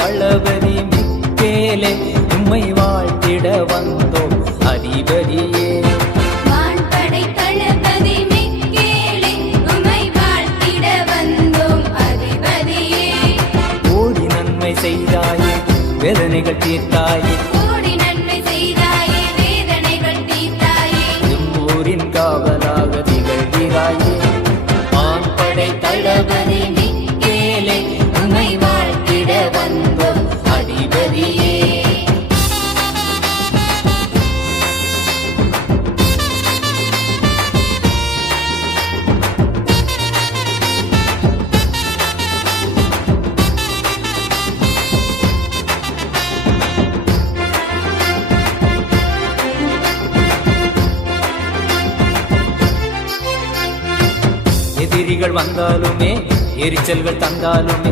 தளபதி மிக்கேலே உம்மை வாழ்த்திட வந்தோம் அதிபதியே. வான்படை தளபதி மிக்கேலே உம்மை வாழ்த்திட வந்தோம் அதிபதியே. கோடி நன்மை செய்தாயே வேதனைகள் தீர்த்தாயே, கோடி நன்மை செய்தாயே வேதனைகள் தீர்த்தாயே. எம்மூரின் காவலாக திகழ்கிறாயே. வான்படை தளபதி மிக்கேலே உம்மை வாழ்த்திட வந்தோம் அதிபதியே. எதிரிகள் வந்தாலுமே எரிச்சல்கள் தந்தாலுமே